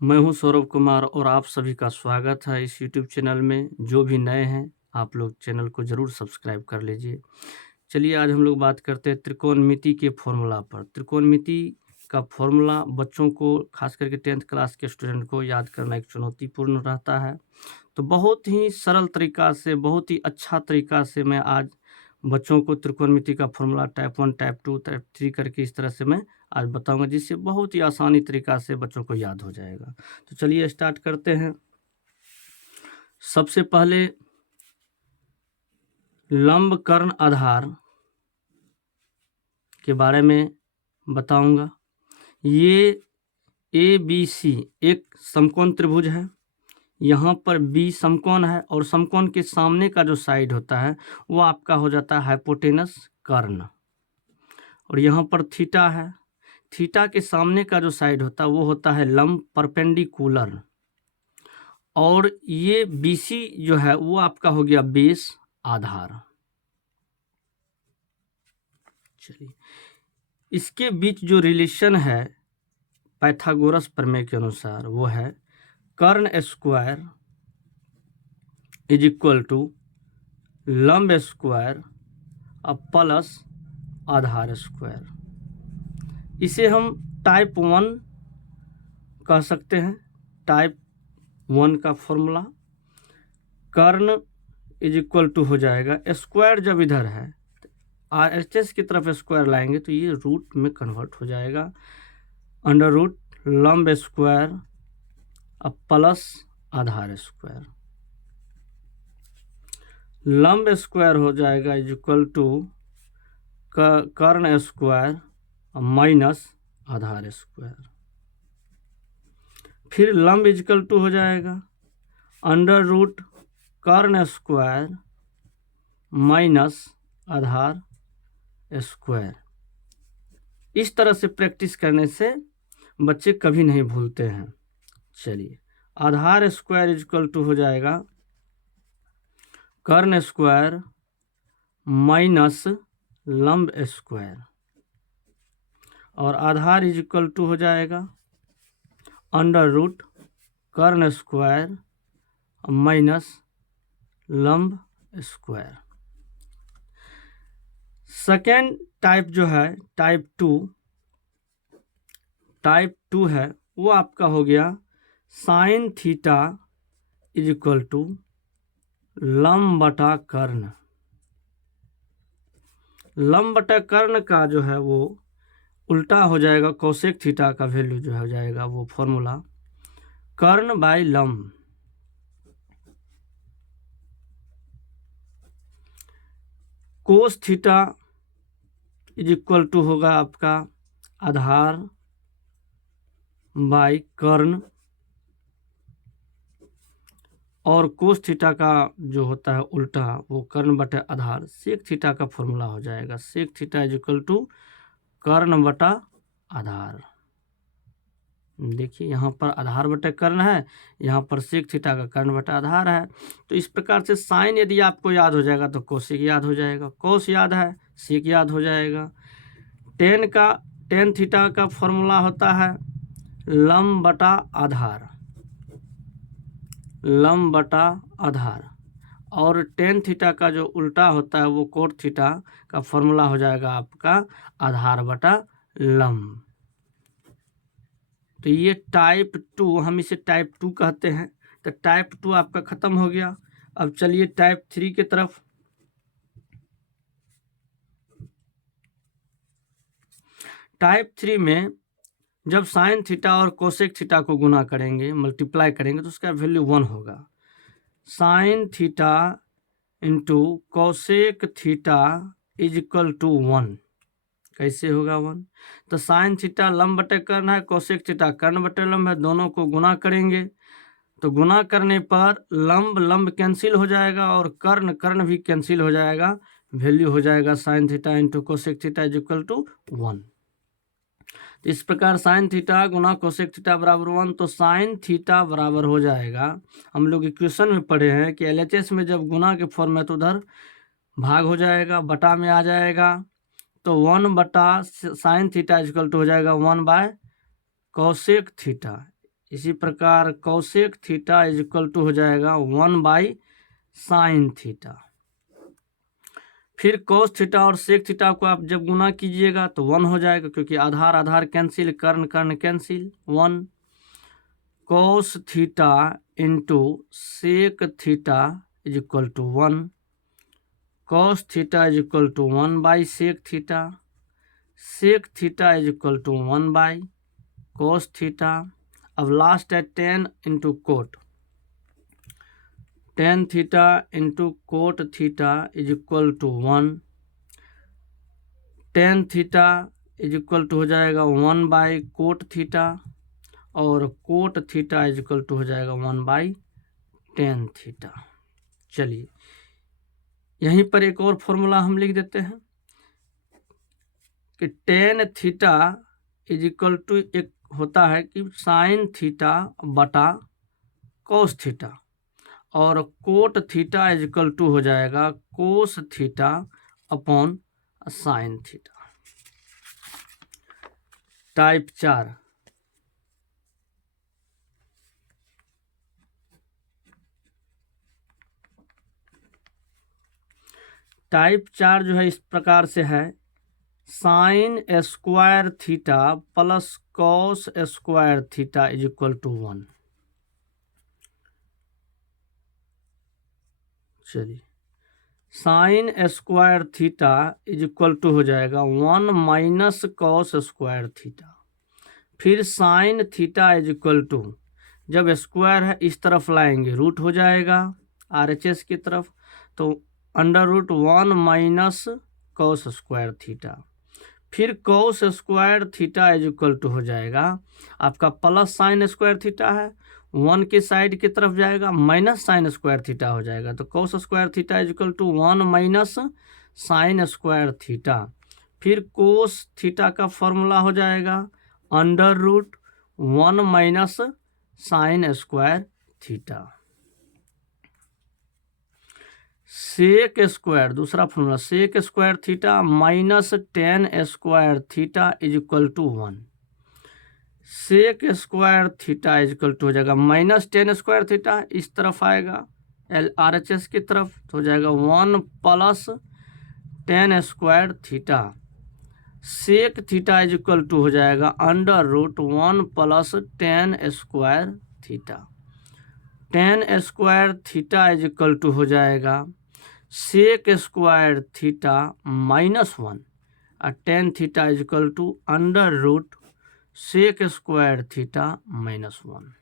मैं हूं सौरभ कुमार और आप सभी का स्वागत है इस YouTube चैनल में। जो भी नए हैं आप लोग चैनल को ज़रूर सब्सक्राइब कर लीजिए। चलिए आज हम लोग बात करते हैं त्रिकोणमिति के फॉर्मूला पर। त्रिकोणमिति का फॉर्मूला बच्चों को खास करके 10th क्लास के स्टूडेंट को याद करना एक चुनौतीपूर्ण रहता है। तो बहुत ही सरल तरीका से, बहुत ही अच्छा तरीका से मैं आज बच्चों को त्रिकोणमिति का फॉर्मूला टाइप 1, टाइप 2, टाइप 3 करके इस तरह से मैं आज बताऊंगा, जिससे बहुत ही आसानी तरीका से बच्चों को याद हो जाएगा। तो चलिए स्टार्ट करते हैं। सबसे पहले लंब कर्ण आधार के बारे में बताऊंगा। ये ABC एक समकोण त्रिभुज है। यहाँ पर B समकोण है और समकोण के सामने का जो साइड होता है वो आपका हो जाता है हाइपोटेनस कर्ण। और यहाँ पर थीटा है। थीटा के सामने का जो साइड होता है वो होता है लंब परपेंडिकुलर। और ये BC जो है वो आपका हो गया बेस आधार। चलिए, इसके बीच जो रिलेशन है पाइथागोरस प्रमेय के अनुसार वो है कर्ण स्क्वायर इज इक्वल टू लंब स्क्वायर अब प्लस आधार स्क्वायर। इसे हम टाइप 1 कह सकते हैं। टाइप 1 का फॉर्मूला कर्ण इज इक्वल टू हो जाएगा, स्क्वायर जब इधर है RHS की तरफ स्क्वायर लाएंगे तो ये रूट में कन्वर्ट हो जाएगा, अंडर रूट लंब स्क्वायर अब प्लस आधार स्क्वायर। लंब स्क्वायर हो जाएगा इज इक्वल टू कर्ण स्क्वायर माइनस आधार स्क्वायर। फिर लंब इज इक्वल टू हो जाएगा अंडर रूट कर्ण स्क्वायर माइनस आधार स्क्वायर। इस तरह से प्रैक्टिस करने से बच्चे कभी नहीं भूलते हैं। चलिए, आधार स्क्वायर इज इक्वल टू हो जाएगा कर्ण स्क्वायर माइनस लंब स्क्वायर और आधार इज इक्वल टू हो जाएगा अंडर रूट कर्ण स्क्वायर माइनस लंब स्क्वायर। सेकेंड टाइप जो है टाइप 2 है वो आपका हो गया sine theta is equal to लंब बटा कर्ण। लंब बटा कर्ण का जो है वो उल्टा हो जाएगा, कोसेक थीटा का वैल्यू जो हो जाएगा वो फॉर्मूला कर्ण बाय लंब। Cos theta is equal to होगा आपका आधार बाय कर्ण और कोस थीटा का जो होता है उल्टा वो कर्ण बटा आधार। सेक थीटा का फॉर्मूला हो जाएगा sec theta is equal to कर्ण बटा आधार। देखिए यहाँ पर आधार बटा कर्ण है, यहाँ पर सेक थीटा का कर्ण बटा आधार है। तो इस प्रकार से साइन यदि आपको याद हो जाएगा तो कोसेक याद हो जाएगा, कोस याद है सेक याद हो जाएगा। टेन थीटा का फॉर्मूला होता है लंब बटा आधार, लंब बटा आधार। और टेन थीटा का जो उल्टा होता है वो कोट थीटा का फॉर्मूला हो जाएगा आपका आधार बटा लंब। तो ये टाइप 2, हम इसे टाइप 2 कहते हैं। तो टाइप 2 आपका खत्म हो गया। अब चलिए टाइप 3 की तरफ। टाइप 3 में जब साइन थीटा और कोसेक थीटा को गुना करेंगे, मल्टीप्लाई करेंगे तो उसका वैल्यू 1 होगा। Sine theta into cosec theta is equal to 1। कैसे होगा 1? तो साइन थीटा लंब बटे कर्ण है, कोसेक थीटा कर्ण बटे लंब है, दोनों को गुना करेंगे तो गुना करने पर लंब लंब कैंसिल हो जाएगा और कर्ण कर्ण भी कैंसिल हो जाएगा। वैल्यू हो जाएगा sine theta into cosec theta is equal to 1। तो इस प्रकार साइन थीटा गुना कोसेक थीटा बराबर 1। तो साइन थीटा बराबर हो जाएगा, हम लोग इक्वेशन में पढ़े हैं कि LHS में जब गुना के फॉर्म में तो उधर भाग हो जाएगा, बटा में आ जाएगा। तो 1 बटा साइन थीटा इक्वल टू हो जाएगा 1 बाय कोसेक थीटा। इसी प्रकार cosec theta is equal to हो जाएगा 1/sin थीटा। फिर कोस थीटा और सेक थीटा को आप जब गुना कीजिएगा तो 1 हो जाएगा, क्योंकि आधार आधार कैंसिल, कर्ण कर्ण cancel, 1। Cos theta into sec theta is equal to 1। Cos theta is equal to 1/सेक theta. Sec theta is equal to 1/कोस थीटा। अब लास्ट है tan into cot. tan theta into cot theta is equal to 1। tan theta is equal to हो जाएगा 1/कोट theta, और cot theta is equal to हो जाएगा 1/tan थीटा। चलिए यहीं पर एक और फॉर्मूला हम लिख देते हैं कि tan theta is equal to एक होता है कि साइन थीटा बटा कोस थीटा, और cot theta is equal to हो जाएगा cos theta upon sine theta. Type 4। Type 4 जो है इस प्रकार से है, sine square theta plus cos square theta is equal to 1। चलिए sine square theta is equal to हो जाएगा 1 माइनस कॉस स्क्वायर थीटा। फिर sine theta is equal to, जब स्क्वायर है इस तरफ लाएंगे रूट हो जाएगा RHS की तरफ, तो √1 माइनस कॉस स्क्वायर थीटा। फिर cos square theta is equal to हो जाएगा आपका प्लस साइन स्क्वायर थीटा है, 1 की साइड की तरफ जाएगा माइनस साइन स्क्वायर थीटा हो जाएगा, तो cos square theta is equal to 1 minus sine square theta. फिर कोस थीटा का फॉर्मूला हो जाएगा √1 minus sine square theta. Sec square दूसरा formula, sec square theta minus tan square theta is equal to 1। Sec square theta is equal to हो जाएगा minus tan square theta, इस तरफ आएगा RHS की तरफ, तो हो जाएगा 1 plus tan square theta. Sec theta is equal to हो जाएगा √1 plus tan square theta. tan square theta is equal to हो जाएगा सेक स्क्वायर थीटा -1, और tan theta is equal to √sec square theta -1।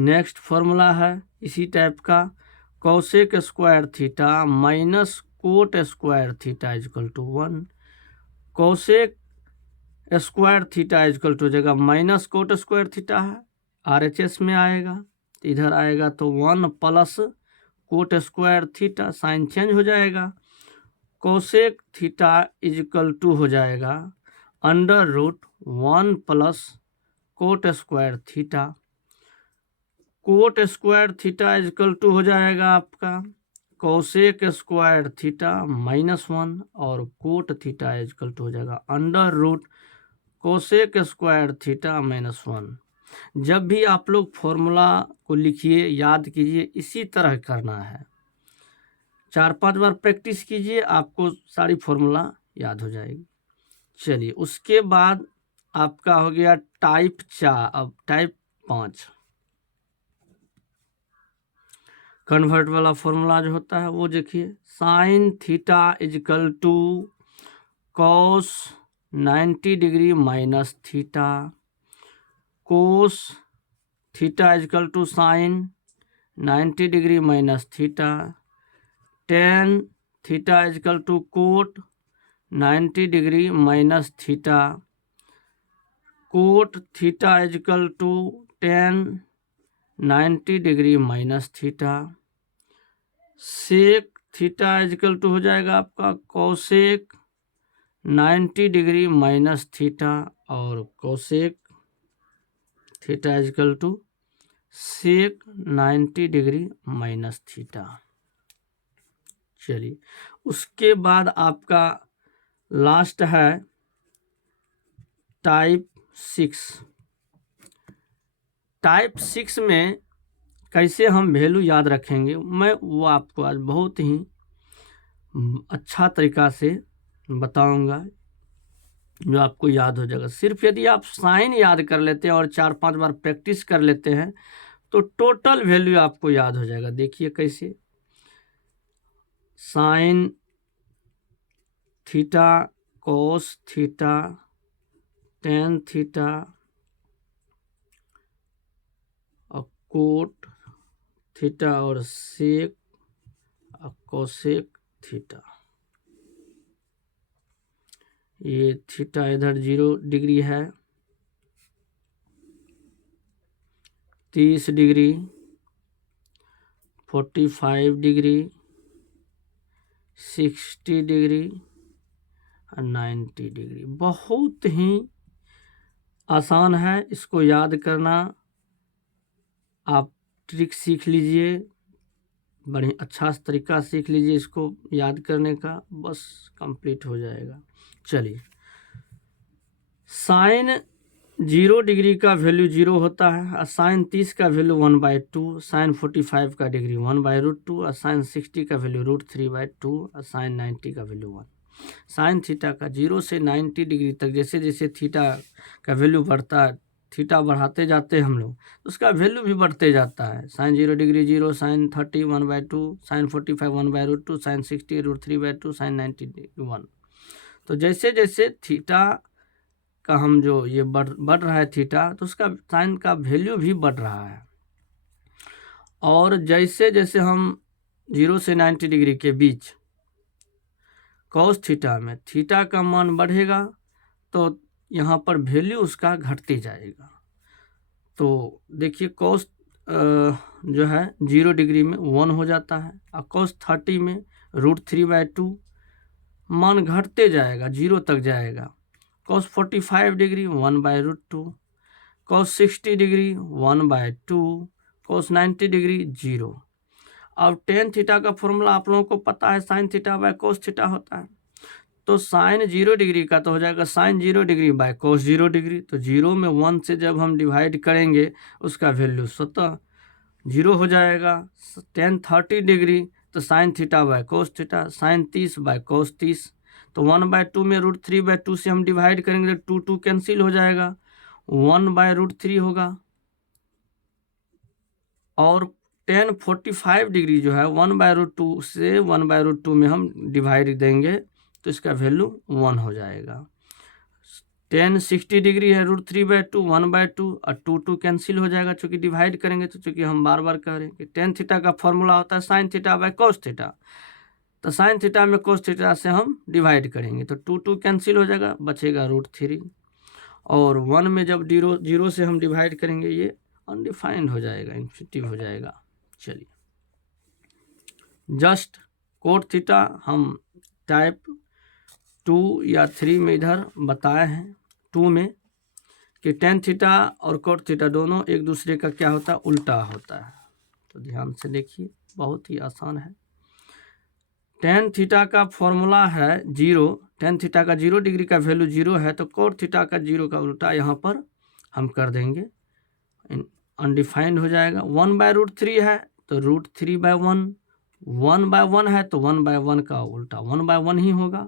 Next formula है इसी type का, cosec square theta minus cot square theta is equal to 1। Cosec square theta is equal to हो जाएगा minus cot square theta है, RHS में आएगा, इधर आएगा तो 1 plus cot square theta, sign change हो जाएगा, cosec theta is equal to हो जाएगा √1 plus cot square theta. Cot square theta is equal to हो जाएगा आपका कोसेक स्क्वायर थीटा -1, और cot theta is equal to हो जाएगा √कोसेक स्क्वायर थीटा -1। जब भी आप लोग फॉर्मूला को लिखिए याद कीजिए, इसी तरह करना है, 4-5 बार प्रैक्टिस कीजिए, आपको सारी फॉर्मूला याद हो जाएगी। चलिए उसके बाद आपका हो गया टाइप 4। अब टाइप 5 कन्वर्ट वाला फॉर्मूला जो होता है वो देखिए, sine theta is equal to cos 90 degree minus theta, cos theta is equal to sine 90 degree minus theta, tan theta is equal to cot 90 degree minus theta, cot theta is equal to tan 90 degree minus theta, sec theta is equal to हो जाएगा आपका cosec 90 degree minus theta, और cosec theta is equal to sec 90 degree minus theta. चलिए उसके बाद आपका last है type 6। Type 6 में कैसे हम वैल्यू याद रखेंगे, मैं वो आपको आज बहुत ही अच्छा तरीका से बताऊंगा, जो आपको याद हो जाएगा। सिर्फ यदि आप साइन याद कर लेते हैं और 4-5 बार प्रैक्टिस कर लेते हैं तो टोटल वैल्यू आपको याद हो जाएगा। देखिए कैसे, sine theta, cos theta, tan theta और कोट थीटा और सेक और कोसेक थीटा। ये थीटा इधर 0 डिग्री है, 30 डिग्री, 45 डिग्री, 60 डिग्री और 90 डिग्री। बहुत ही आसान है इसको याद करना। आप ट्रिक सीख लीजिए, बड़ी अच्छा तरीका सीख लीजिए इसको याद करने का, बस कंप्लीट हो जाएगा। चलिए, साइन 0 डिग्री का वैल्यू 0 होता है और साइन 30 का वैल्यू 1/2, साइन 45 का डिग्री 1/√2 और साइन 60 का वैल्यू √3/2 और साइन 90 का वैल्यू 1। साइन थीटा का 0 से 90 डिग्री तक जैसे जैसे थीटा का वैल्यू बढ़ता है, थीटा बढ़ाते जाते हैं हम लोग, तो उसका वैल्यू भी बढ़ते जाता है। Sine 0 degree 0, sine 30 1/2, sine 45 1/√2, sine 60 √3/2, sine 90 1। तो जैसे जैसे थीटा का हम जो ये बढ़ रहा है थीटा, तो उसका साइन का वैल्यू भी बढ़ रहा है। और जैसे जैसे हम 0 से 90 डिग्री के बीच कॉस थीटा में थीटा का मान बढ़ेगा तो यहाँ पर वैल्यू उसका घटते जाएगा। तो देखिए, कॉस जो है 0 डिग्री में 1 हो जाता है और कॉस 30 में √3/2 मान घटते जाएगा, 0 तक जाएगा। Cos 45 degree 1/√2, cos 60 degree 1/2, cos 90 degree 0। अब टेन थीटा का फॉर्मूला आप लोगों को पता है, sign theta by cos theta होता है। तो साइन 0 डिग्री का तो हो जाएगा sine 0 degree by cos 0 degree. तो 0 में 1 से जब हम डिवाइड करेंगे उसका वैल्यू स्वतः 0 हो जाएगा। टेन 30 डिग्री तो sine theta by cos theta, sine 30 by cos 30। तो 1/2 में √3/2 से हम डिवाइड करेंगे तो 2 कैंसिल हो जाएगा, 1/√3 होगा। और टेन 45 डिग्री जो है 1/√2 से 1/√2 में हम डिवाइड देंगे तो इसका वैल्यू 1 हो जाएगा। टेन 60 डिग्री है √3/2 1/2 और 2 कैंसिल हो जाएगा, चूँकि डिवाइड करेंगे तो चूँकि हम बार बार कह रहे हैं कि टेन थीटा का फॉर्मूला होता है sign theta by cos theta. तो साइन थीटा में कोस थीटा से हम डिवाइड करेंगे तो 2 कैंसिल हो जाएगा, बचेगा √3। और 1 में जब 0 से हम डिवाइड करेंगे ये अनडिफाइंड हो जाएगा, इन्फिनिटी हो जाएगा। चलिए, जस्ट कोट थीटा हम टाइप 2 या 3 में इधर बताए हैं, 2 में कि टेन थीटा और कोट थीटा दोनों एक दूसरे का क्या होता है, उल्टा होता है। तो ध्यान से देखिए, बहुत ही आसान है। टेन थीटा का फॉर्मूला है 0, टेन थीटा का 0 डिग्री का वैल्यू 0 है तो कोट थीटा का 0 का उल्टा यहाँ पर हम कर देंगे, अनडिफाइंड हो जाएगा। 1/√3 है तो √3/1, 1/1 है तो 1/1 का उल्टा 1/1 ही होगा।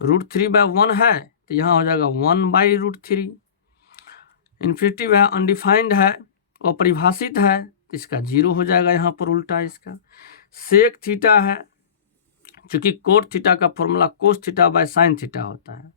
√3/1 है तो यहाँ हो जाएगा 1/√3। इन्फिनिटी है, अनडिफाइंड है, अपरिभाषित है, इसका 0 हो जाएगा यहाँ पर उल्टा इसका। सेक थीटा है, चूँकि कोट थीटा का formula cos theta by sine theta होता है,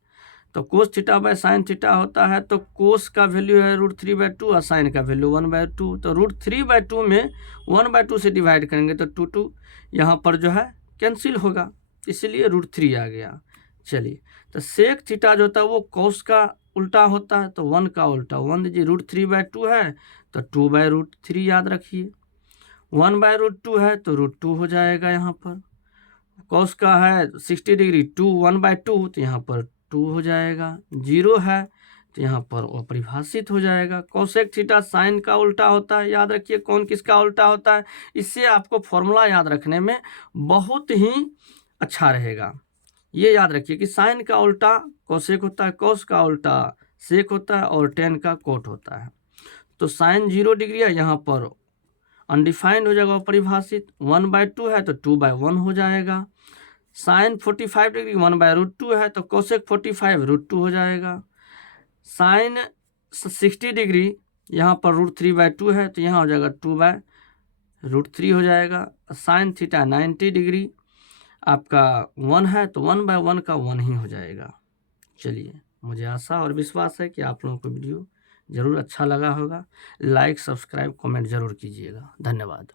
तो cos theta by sine theta होता है तो कोस का वैल्यू है √3/2 और साइन का वैल्यू 1/2। तो √3/2 में 1/2 से डिवाइड करेंगे तो 2 यहाँ पर जो है कैंसिल होगा, इसलिए √3 आ गया। चलिए, तो सेक थीटा जो होता है वो कोस का उल्टा होता है, तो 1 का उल्टा 1 दीजिए, √3/2 है तो 2/√3 याद रखिए, 1/√2 है तो √2 हो जाएगा यहाँ पर। कॉस का है 60 डिग्री 2 1/2 तो यहाँ पर 2 हो जाएगा। 0 है तो यहाँ पर अपरिभाषित हो जाएगा। कोसेक थीटा साइन का उल्टा होता है, याद रखिए कौन किसका उल्टा होता है। इससे आपको फॉर्मूला याद रखने में बहुत ही अच्छा रहेगा। ये याद रखिए कि साइन का उल्टा कोसेक होता है, कोस का उल्टा सेक होता है और टेन का कोट होता है। तो साइन 0 डिग्री है, यहाँ पर अनडिफाइंड हो जाएगा, परिभाषित। 1/2 है तो 2/1 हो जाएगा। साइन 45 डिग्री 1/√2 है तो कोसेक 45 √2 हो जाएगा। साइन 60 डिग्री यहाँ पर √3/2 है तो यहाँ हो जाएगा 2/√3 हो जाएगा। साइन थीटा 90 डिग्री आपका 1 है तो 1/1 का 1 ही हो जाएगा। चलिए, मुझे आशा और विश्वास है कि आप लोगों को वीडियो ज़रूर अच्छा लगा होगा। लाइक, सब्सक्राइब, कमेंट ज़रूर कीजिएगा। धन्यवाद।